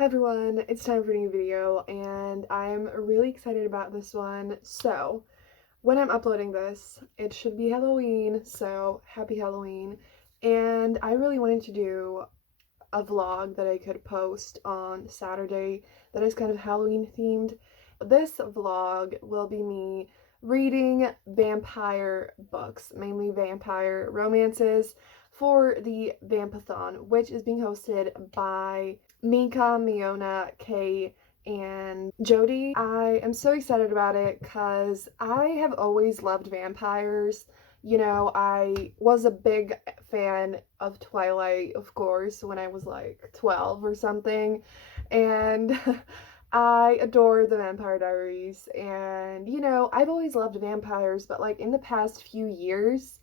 Hi everyone, it's time for a new video and I'm really excited about this one. So, when I'm uploading this, it should be Halloween, so happy Halloween. And I really wanted to do a vlog that I could post on Saturday that is kind of Halloween themed. This vlog will be me reading vampire books, mainly vampire romances, for the Vampathon, which is being hosted by Mika, Miona, Kay, and Jody. I am so excited about it because I have always loved vampires. You know, I was a big fan of Twilight, of course, when I was like 12 or something. And I adore the Vampire Diaries. And, you know, I've always loved vampires, but like in the past few years,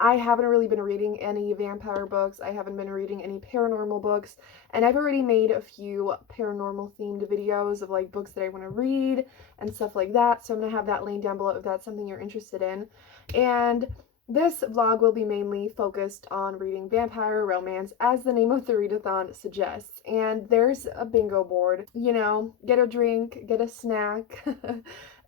I haven't really been reading any vampire books. I haven't been reading any paranormal books. And I've already made a few paranormal themed videos of like books that I want to read and stuff like that. So I'm going to have that linked down below if that's something you're interested in. And this vlog will be mainly focused on reading vampire romance, as the name of the readathon suggests. And there's a bingo board. You know, get a drink, get a snack,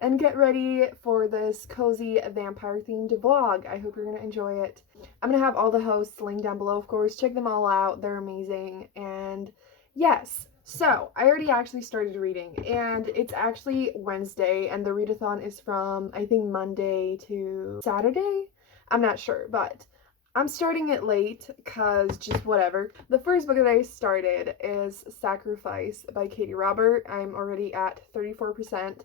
and get ready for this cozy vampire themed vlog. I hope you're going to enjoy it. I'm going to have all the hosts linked down below, of course. Check them all out. They're amazing. And yes, so I already actually started reading, and it's actually Wednesday, and the readathon is from, I think, Monday to Saturday? I'm not sure, but I'm starting it late because just whatever. The first book that I started is Sacrifice by Katie Robert. I'm already at 34%.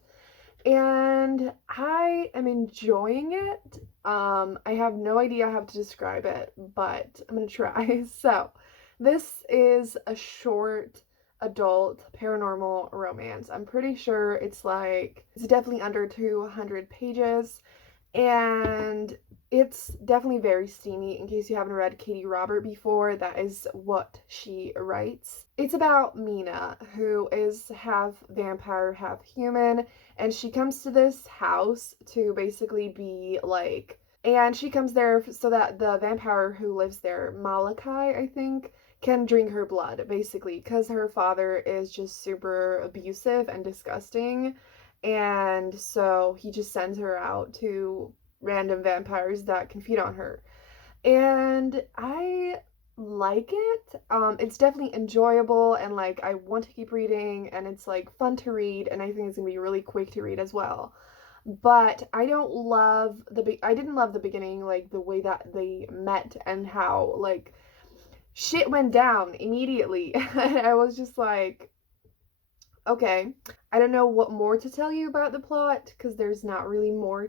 And I am enjoying it. I have no idea how to describe it, but I'm gonna try. So, this is a short adult paranormal romance. I'm pretty sure it's definitely under 200 pages, and it's definitely very steamy. In case you haven't read Katie Robert before, that is what she writes. It's about Mina, who is half vampire, half human, and she comes to this house to basically be like, and she comes there so that the vampire who lives there, Malachi, I think, can drink her blood, basically, because her father is just super abusive and disgusting, and so he just sends her out to random vampires that can feed on her. And I like it. It's definitely enjoyable, and like I want to keep reading, and it's like fun to read, and I think it's gonna be really quick to read as well. But I didn't love the beginning, like the way that they met and how like shit went down immediately. And I was just like, okay, I don't know what more to tell you about the plot because there's not really more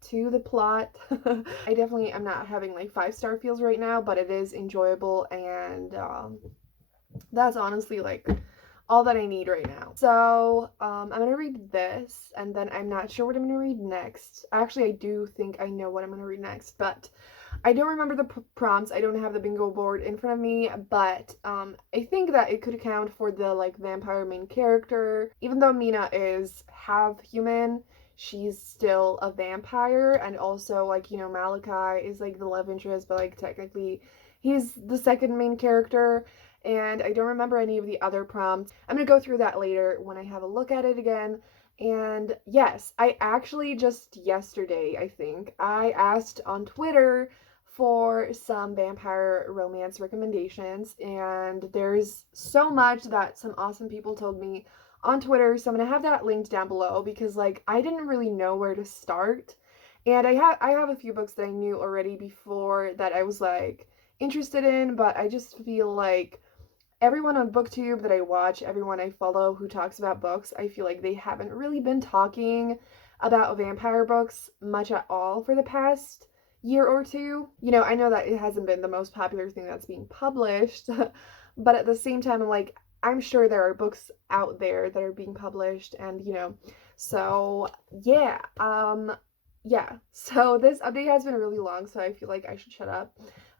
to the plot. I definitely am not having like 5-star feels right now, but it is enjoyable, and that's honestly like all that I need right now. So I'm gonna read this, and then I'm not sure what I'm gonna read next. Actually, I do think I know what I'm gonna read next, but I don't remember the prompts. I don't have the bingo board in front of me, but I think that it could account for the like vampire main character. Even though Mina is half human, she's still a vampire, and also like, you know, Malachi is like the love interest, but like technically he's the second main character. And I don't remember any of the other prompts. I'm gonna go through that later when I have a look at it again. And yes, I actually just yesterday, I think, I asked on Twitter for some vampire romance recommendations, and there's so much that some awesome people told me on Twitter, so I'm gonna have that linked down below because like I didn't really know where to start. And I have a few books that I knew already before that I was like interested in, but I just feel like everyone on BookTube that I watch, everyone I follow who talks about books, I feel like they haven't really been talking about vampire books much at all for the past year or two. You know, I know that it hasn't been the most popular thing that's being published, but at the same time, I'm like, I'm sure there are books out there that are being published, and you know, so yeah, so this update has been really long, so I feel like I should shut up.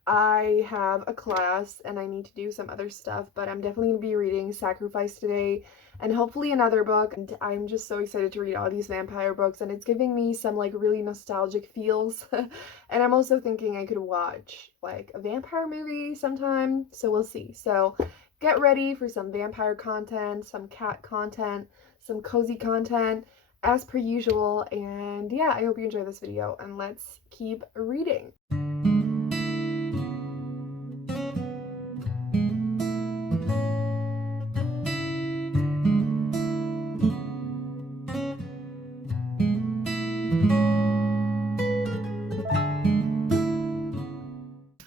I have a class and I need to do some other stuff, but I'm definitely going to be reading Sacrifice today and hopefully another book. And I'm just so excited to read all these vampire books, and it's giving me some like really nostalgic feels. And I'm also thinking I could watch like a vampire movie sometime, so we'll see. So get ready for some vampire content, some cat content, some cozy content, as per usual. And yeah, I hope you enjoy this video, and let's keep reading.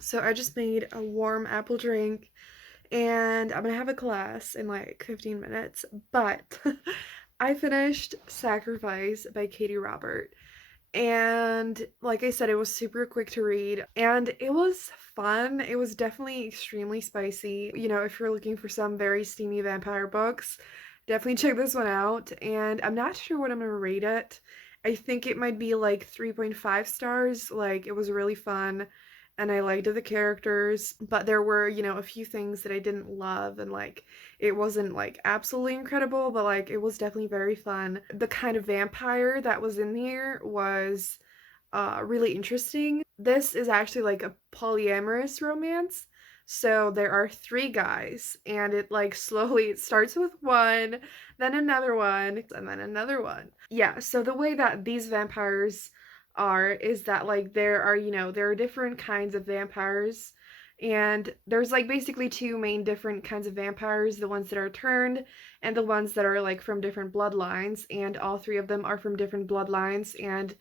So I just made a warm apple drink, and I'm gonna have a class in like 15 minutes, but I finished Sacrifice by Katie Robert. And like I said, it was super quick to read and it was fun. It was definitely extremely spicy. You know, if you're looking for some very steamy vampire books, definitely check this one out. And I'm not sure what I'm gonna rate it. I think it might be like 3.5 stars. Like, it was really fun and I liked the characters, but there were, you know, a few things that I didn't love, and like it wasn't like absolutely incredible, but like it was definitely very fun. The kind of vampire that was in here was really interesting. This is actually like a polyamorous romance. So there are 3 guys, and it like slowly it starts with one, then another one, and then another one. Yeah, so the way that these vampires are is that like there are, you know, there are different kinds of vampires, and there's like basically 2 main different kinds of vampires, the ones that are turned and the ones that are like from different bloodlines, and all 3 of them are from different bloodlines. And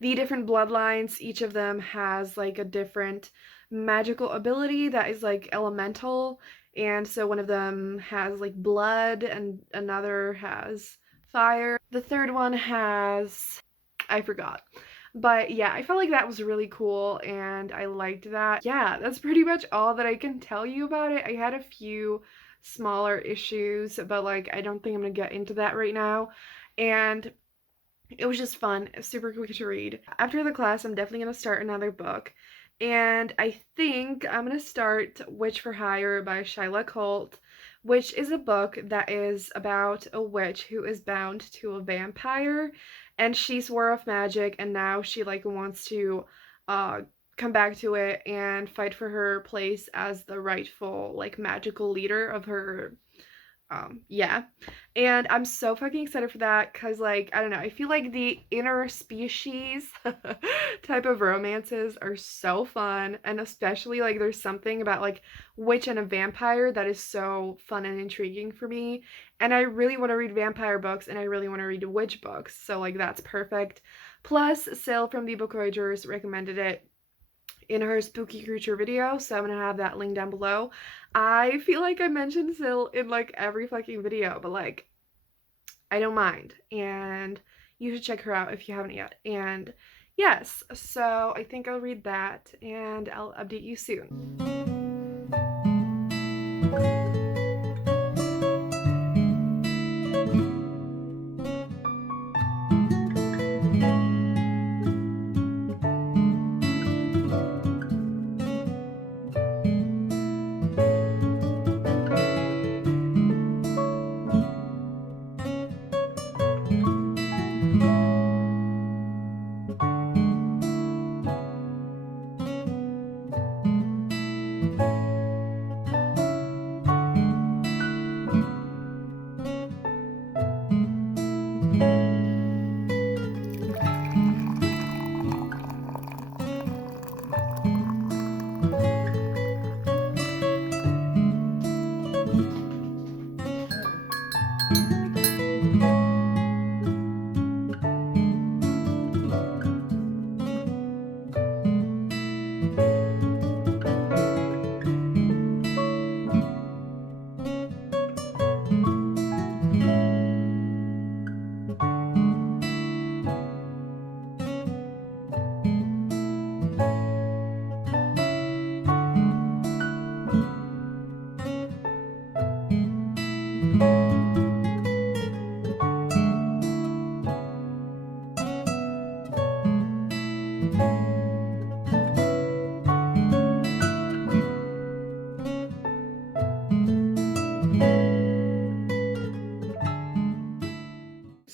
the different bloodlines, each of them has like a different magical ability that is like elemental. And so one of them has like blood and another has fire. The third one has, I forgot. But yeah, I felt like that was really cool and I liked that. Yeah, that's pretty much all that I can tell you about it. I had a few smaller issues, but like I don't think I'm gonna get into that right now. And it was just fun, super quick to read. After the class, I'm definitely going to start another book. And I think I'm going to start Witch for Hire by Shyla Colt, which is a book that is about a witch who is bound to a vampire. And she swore off magic, and now she like wants to uh, come back to it and fight for her place as the rightful like magical leader of her yeah. And I'm so fucking excited for that because, like, I don't know, I feel like the interspecies type of romances are so fun, and especially, like, there's something about, like, witch and a vampire that is so fun and intriguing for me, and I really want to read vampire books, and I really want to read witch books, so, like, that's perfect. Plus, Sale from the Book Voyagers recommended it in her spooky creature video, so I'm gonna have that link down below. I feel like I mentioned Sil in like every fucking video, but like I don't mind, and you should check her out if you haven't yet. And yes, so I think I'll read that and I'll update you soon.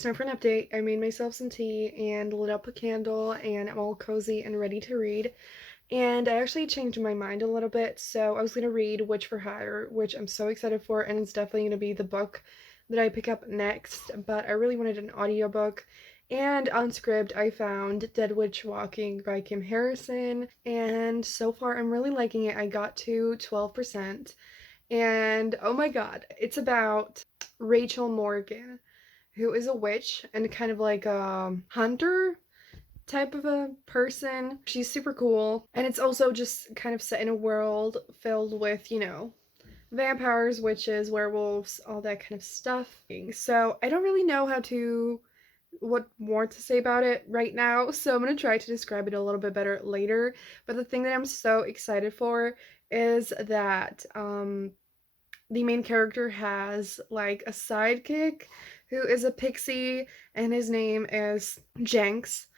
So for an update, I made myself some tea and lit up a candle, and I'm all cozy and ready to read. And I actually changed my mind a little bit, so I was going to read Witch for Hire, which I'm so excited for, and it's definitely going to be the book that I pick up next, but I really wanted an audiobook. And on Scribd, I found Dead Witch Walking by Kim Harrison, and so far I'm really liking it. I got to 12%, and oh my god, it's about Rachel Morgan, who is a witch and kind of like a hunter type of a person. She's super cool. And it's also just kind of set in a world filled with, vampires, witches, werewolves, all that kind of stuff. So I don't really know what more to say about it right now, so I'm gonna try to describe it a little bit better later. But the thing that I'm so excited for is that the main character has like a sidekick who is a pixie, and his name is Jenks,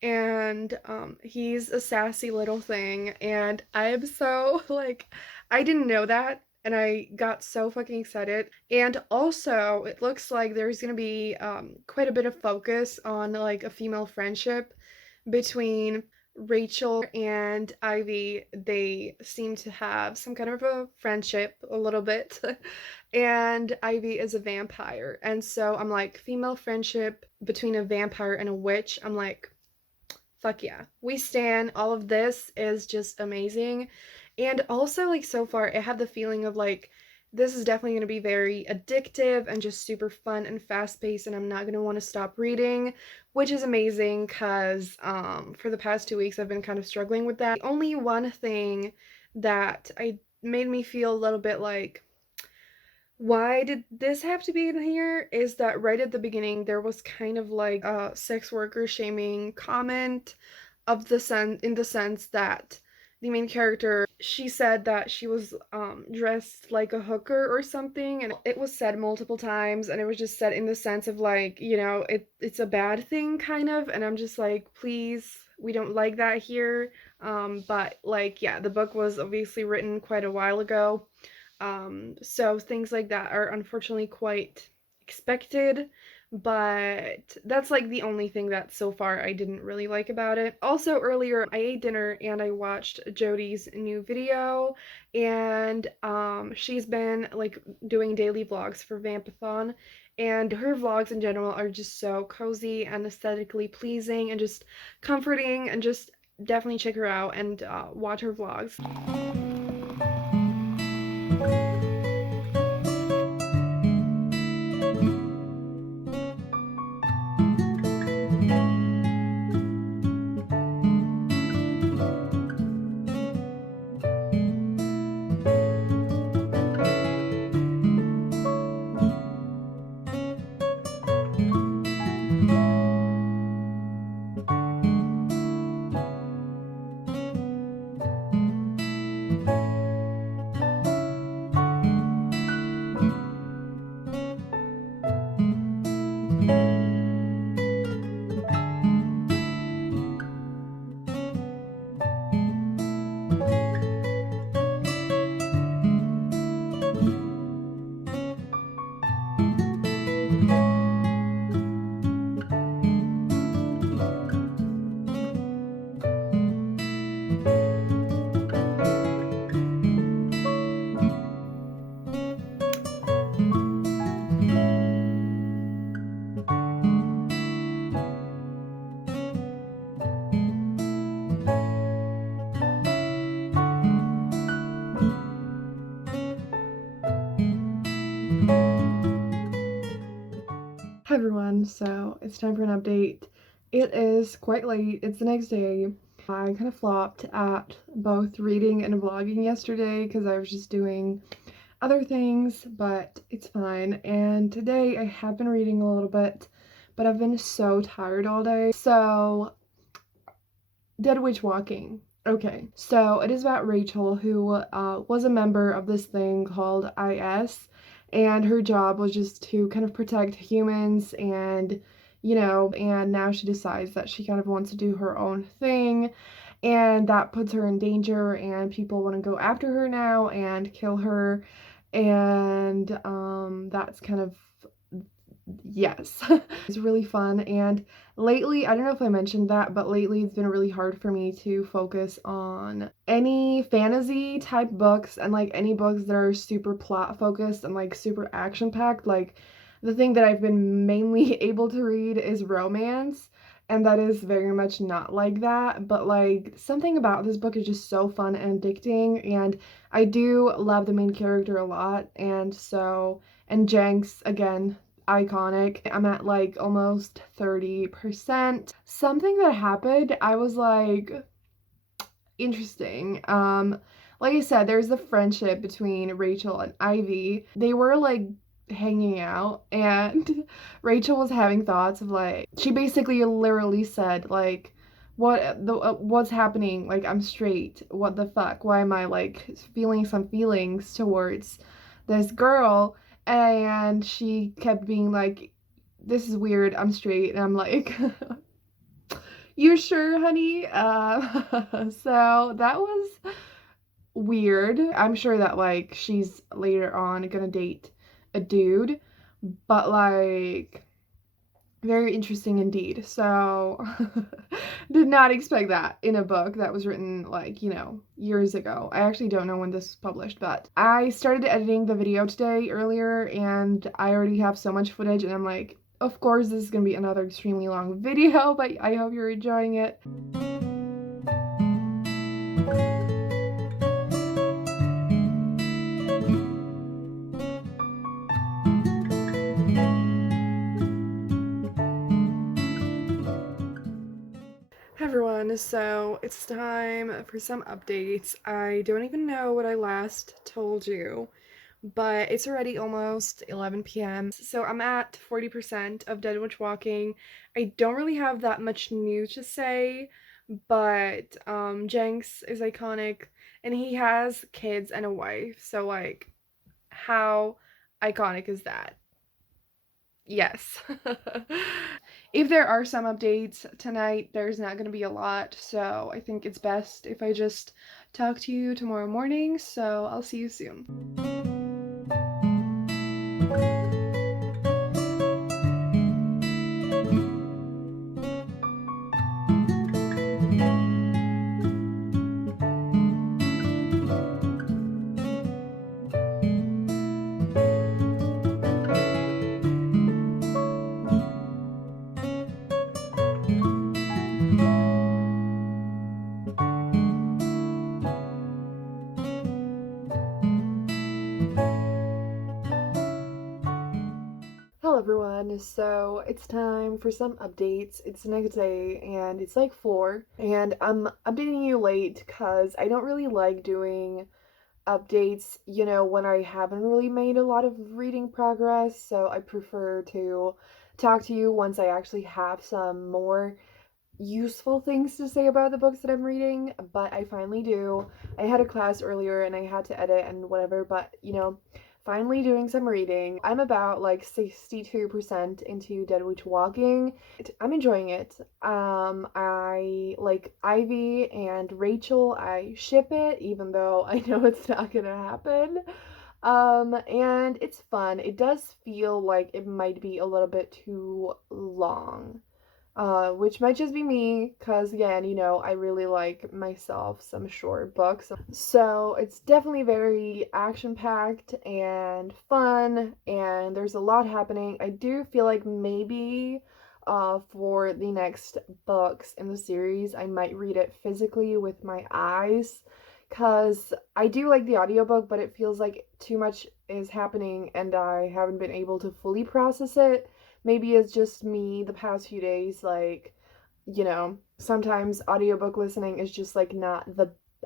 and he's a sassy little thing, and I'm so like, I didn't know that, and I got so fucking excited. And also it looks like there's gonna be quite a bit of focus on like a female friendship between Rachel and Ivy. They seem to have some kind of a friendship a little bit. And Ivy is a vampire, and so I'm like, female friendship between a vampire and a witch, I'm like, fuck yeah, we stan. All of this is just amazing. And also, like, so far I have the feeling of like, this is definitely going to be very addictive and just super fun and fast paced, and I'm not going to want to stop reading, which is amazing because for the past 2 weeks I've been kind of struggling with that. The only one thing that I made me feel a little bit like, why did this have to be in here, is that right at the beginning there was kind of like a sex worker shaming comment of the in the sense that the main character, she said that she was dressed like a hooker or something, and it was said multiple times, and it was just said in the sense of like, it's a bad thing kind of, and I'm just like, please, we don't like that here. But like, yeah, the book was obviously written quite a while ago, so things like that are unfortunately quite expected, but that's like the only thing that so far I didn't really like about it. Also, earlier I ate dinner and I watched Jodie's new video, and she's been like doing daily vlogs for Vampathon, and her vlogs in general are just so cozy and aesthetically pleasing and just comforting, and just definitely check her out and watch her vlogs. Hi everyone, so it's time for an update. It is quite late, it's the next day. I kind of flopped at both reading and vlogging yesterday because I was just doing other things, but it's fine. And today I have been reading a little bit, but I've been so tired all day. So, Dead Witch Walking. Okay, so it is about Rachel, who was a member of this thing called IS, and her job was just to kind of protect humans, and and now she decides that she kind of wants to do her own thing, and that puts her in danger, and people want to go after her now and kill her, and that's kind of Yes. It's really fun, and lately, I don't know if I mentioned that, but lately it's been really hard for me to focus on any fantasy type books and like any books that are super plot focused and like super action packed. Like the thing that I've been mainly able to read is romance, and that is very much not like that, but like something about this book is just so fun and addicting, and I do love the main character a lot, and Jenks again, iconic. I'm at like almost 30%. Something that happened, I was like, interesting. Like I said, there's the friendship between Rachel and Ivy. They were like hanging out, and Rachel was having thoughts of like, she basically literally said like, what's happening? Like, I'm straight. What the fuck? Why am I like feeling some feelings towards this girl? And she kept being like, this is weird, I'm straight. And I'm like, you sure, honey? So that was weird. I'm sure that like she's later on gonna date a dude, but like very interesting indeed. So did not expect that in a book that was written like, years ago. I actually don't know when this was published, but I started editing the video today earlier and I already have so much footage and I'm like, of course this is gonna be another extremely long video, but I hope you're enjoying it. Hi everyone, so it's time for some updates. I don't even know what I last told you, but it's already almost 11 p.m. So I'm at 40% of Deadwitch Walking. I don't really have that much new to say, but Jenks is iconic and he has kids and a wife. So like, how iconic is that? Yes. If there are some updates tonight, there's not going to be a lot, so I think it's best if I just talk to you tomorrow morning, so I'll see you soon. Hello everyone, so it's time for some updates. It's the next day and it's like 4 and I'm updating you late because I don't really like doing updates, when I haven't really made a lot of reading progress, so I prefer to talk to you once I actually have some more useful things to say about the books that I'm reading, but I finally do. I had a class earlier and I had to edit and whatever, but finally doing some reading. I'm about like 62% into Dead Witch Walking. I'm enjoying it. I like Ivy and Rachel. I ship it, even though I know it's not gonna happen. And it's fun. It does feel like it might be a little bit too long. Which might just be me, because again, I really like myself some short books. So it's definitely very action-packed and fun, and there's a lot happening. I do feel like maybe for the next books in the series, I might read it physically with my eyes, because I do like the audiobook, but it feels like too much is happening and I haven't been able to fully process it. Maybe it's just me the past few days, like, sometimes audiobook listening is just like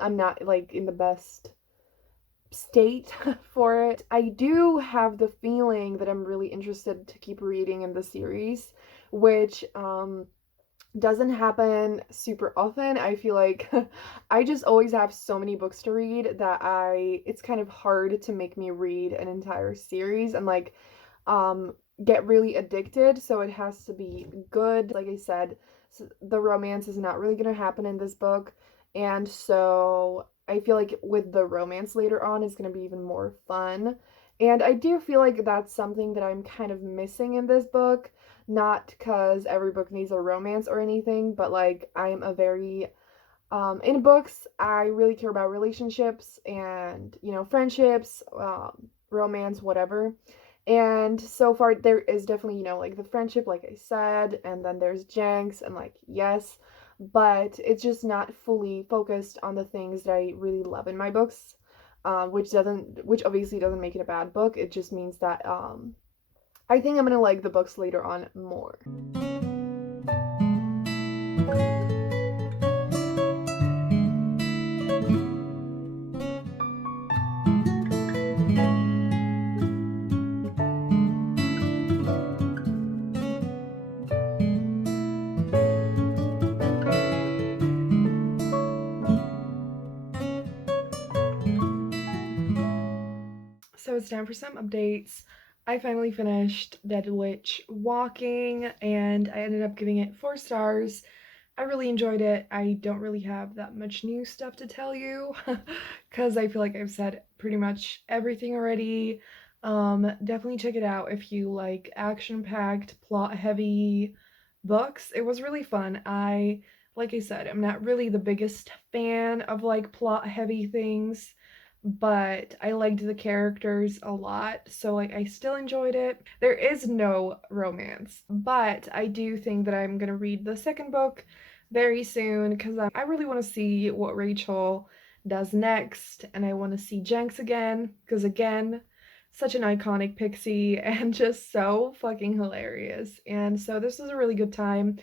I'm not like in the best state for it. I do have the feeling that I'm really interested to keep reading in the series, which doesn't happen super often. I feel like I just always have so many books to read that it's kind of hard to make me read an entire series and like get really addicted, so it has to be good. Like I said, the romance is not really going to happen in this book, and so I feel like with the romance later on is going to be even more fun. And I do feel like that's something that I'm kind of missing in this book. Not because every book needs a romance or anything, but like I'm a very in books, I really care about relationships and, friendships, romance, whatever. And so far, there is definitely, like the friendship, like I said, and then there's Jenks, and like, yes, but it's just not fully focused on the things that I really love in my books, which obviously doesn't make it a bad book. It just means that, I think I'm gonna like the books later on more. So it's time for some updates. I finally finished Dead Witch Walking and I ended up giving it 4 stars. I really enjoyed it. I don't really have that much new stuff to tell you because I feel like I've said pretty much everything already. Definitely check it out if you like action-packed, plot-heavy books. It was really fun. Like I said, I'm not really the biggest fan of like plot-heavy things, but I liked the characters a lot, so like I still enjoyed it. There is no romance, but I do think that I'm gonna read the second book very soon because I really want to see what Rachel does next, and I want to see Jenks again because again, such an iconic pixie and just so fucking hilarious. And so this was a really good time.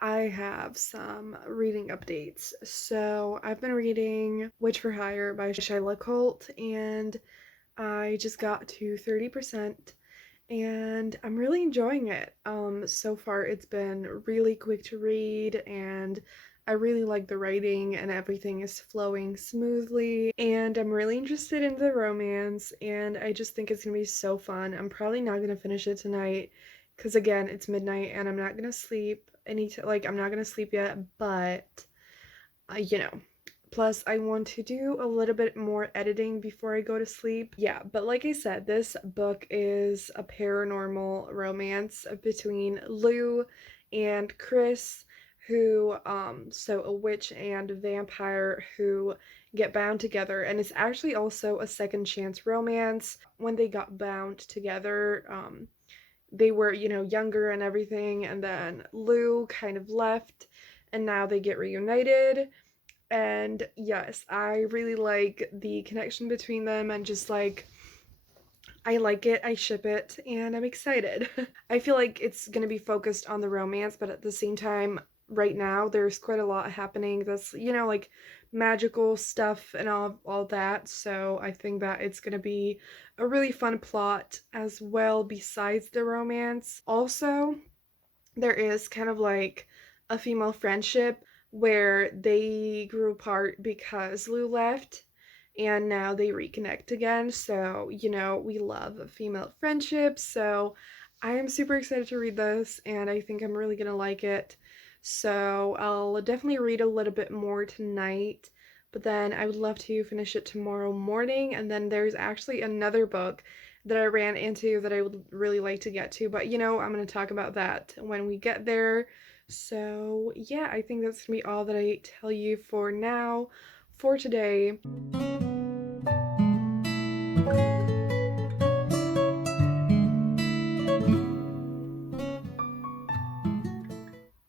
I have some reading updates. So I've been reading Witch for Hire by Shyla Colt, and I just got to 30%, and I'm really enjoying it. So far it's been really quick to read, and I really like the writing, and everything is flowing smoothly, and I'm really interested in the romance, and I just think it's gonna be so fun. I'm probably not gonna finish it tonight because again, it's midnight and I'm not gonna sleep I'm not gonna sleep yet, but you know, plus I want to do a little bit more editing before I go to sleep. Yeah, but like I said, this book is a paranormal romance between Lou and Chris, who so a witch and a vampire who get bound together, and it's actually also a second chance romance. When they got bound together, they were, younger and everything, and then Lou kind of left, and now they get reunited. And yes, I really like the connection between them, and just like, I like it, I ship it, and I'm excited. I feel like it's gonna be focused on the romance, but at the same time, right now, there's quite a lot happening that's, like magical stuff and all that. So I think that it's gonna be a really fun plot as well, besides the romance. Also, there is kind of like a female friendship where they grew apart because Lou left and now they reconnect again. So, we love female friendships. So, I am super excited to read this and I think I'm really gonna like it. So, I'll definitely read a little bit more tonight, but then I would love to finish it tomorrow morning. And then there's actually another book that I ran into that I would really like to get to, but I'm going to talk about that when we get there. So, yeah, I think that's going to be all that I tell you for now, for today.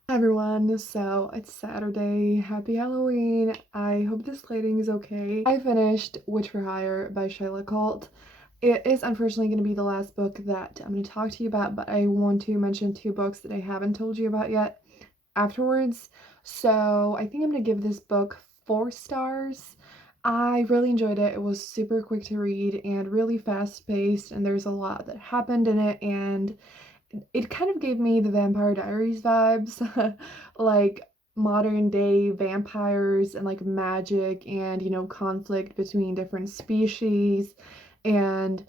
Hi everyone, so it's Saturday. Happy Halloween. I hope this lighting is okay. I finished Witch for Hire by Shyla Colt. It is unfortunately going to be the last book that I'm going to talk to you about, but I want to mention 2 books that I haven't told you about yet afterwards. So I think I'm going to give this book 4 stars. I really enjoyed it. It was super quick to read and really fast paced, and there's a lot that happened in it, and it kind of gave me the Vampire Diaries vibes. Like, modern day vampires and like magic and, you know, conflict between different species and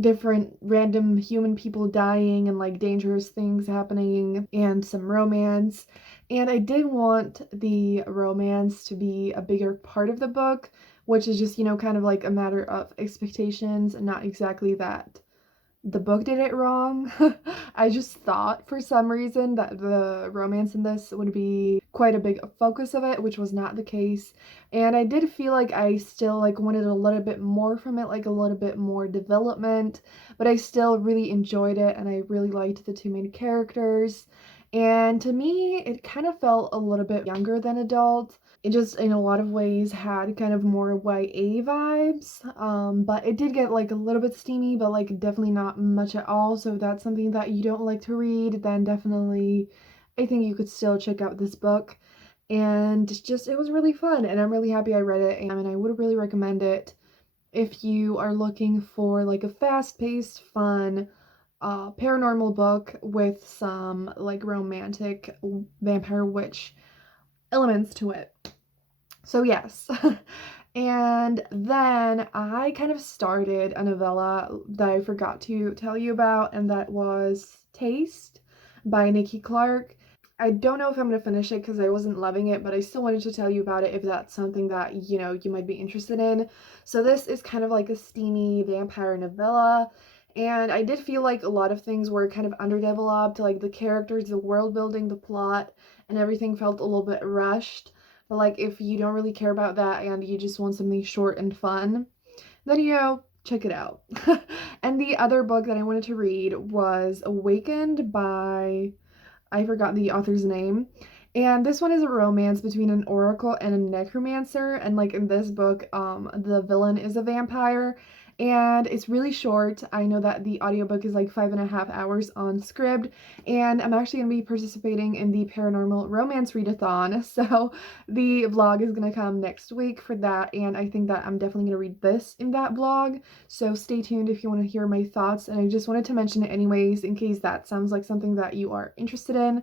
different random human people dying and like dangerous things happening and some romance. And I did want the romance to be a bigger part of the book, which is just, you know, kind of like a matter of expectations and not exactly that the book did it wrong. I just thought for some reason that the romance in this would be quite a big focus of it, which was not the case. And I did feel like I still like wanted a little bit more from it, like a little bit more development, but I still really enjoyed it and I really liked the two main characters. And to me, it kind of felt a little bit younger than adult. It just in a lot of ways had kind of more YA vibes, but it did get like a little bit steamy, but like definitely not much at all. So if that's something that you don't like to read, then definitely I think you could still check out this book. And just it was really fun and I'm really happy I read it, and I would really recommend it if you are looking for like a fast-paced, fun paranormal book with some like romantic vampire witch elements to it. So yes. And then I kind of started a novella that I forgot to tell you about, and that was Taste by Nikki Clark. I don't know if I'm going to finish it because I wasn't loving it, but I still wanted to tell you about it if that's something that, you know, you might be interested in. So this is kind of like a steamy vampire novella, and I did feel like a lot of things were kind of underdeveloped, like the characters, the world building, the plot, and everything felt a little bit rushed. But like if you don't really care about that and you just want something short and fun, then you know, check it out. And the other book that I wanted to read was Awakened by, I forgot the author's name. And this one is a romance between an oracle and a necromancer. And like in this book, the villain is a vampire. And it's really short. I know that the audiobook is like 5.5 hours on Scribd. And I'm actually going to be participating in the Paranormal Romance Readathon. So the vlog is going to come next week for that. And I think that I'm definitely going to read this in that vlog. So stay tuned if you want to hear my thoughts. And I just wanted to mention it anyways, in case that sounds like something that you are interested in.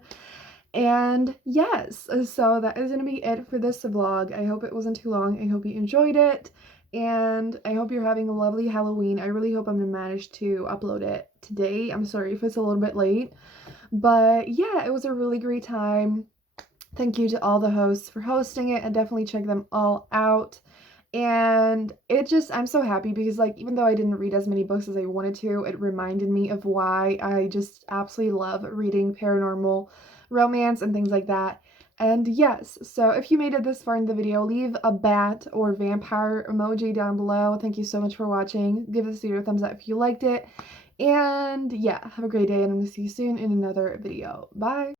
And yes, so that is going to be it for this vlog. I hope it wasn't too long. I hope you enjoyed it. And I hope you're having a lovely Halloween. I really hope I'm going to manage to upload it today. I'm sorry if it's a little bit late. But yeah, it was a really great time. Thank you to all the hosts for hosting it, and definitely check them all out. And it just, I'm so happy because like even though I didn't read as many books as I wanted to, it reminded me of why I just absolutely love reading paranormal romance and things like that. And yes, so if you made it this far in the video, leave a bat or vampire emoji down below. Thank you so much for watching. Give this video a thumbs up if you liked it. And yeah, have a great day, and I'm gonna see you soon in another video. Bye!